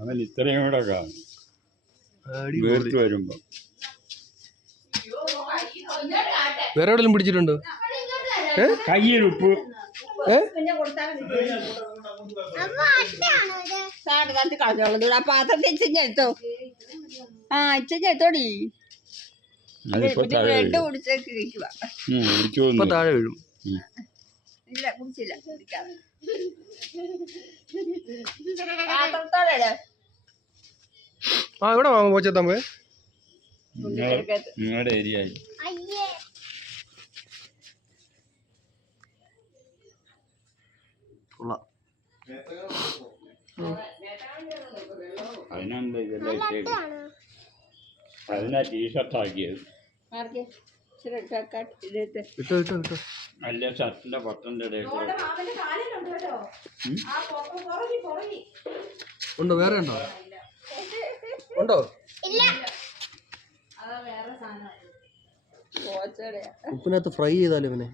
അവൻ ഇത്രയും കൂടെ കാണും വീർത്ത് വരുമ്പോ. വേറെ എവിടെയെങ്കിലും പിടിച്ചിട്ടുണ്ടോ? കളഞ്ഞോളൂ. ആ പാത്രത്തിൽ താഴെ ബ്ലഡ് വീഴും. താഴെ. ഇല്ല കുടിച്ചില്ല. കുടിക്കാതെ. ഇട്. ആ ഇവിടെ വാങ്ങും പോച്ചെത്താൻ പോയെ. നിങ്ങളെ- നിങ്ങളുടെ ഏരിയ ആയി. അതിനെന്താ ഇതെല്ലാം ഇട്ടേക്ക്? അതിനാ ടീഷർട്ട് ആക്കിയത്. അല്ല ഷർട്ടിന്റെ ഇടയിൽ. ഉം? ഉണ്ടോ? വേറെ ഉണ്ടോ? ഉണ്ടോ. ഉപ്പിനകത്ത് ഫ്രൈ ചെയ്താലും പിന്നെ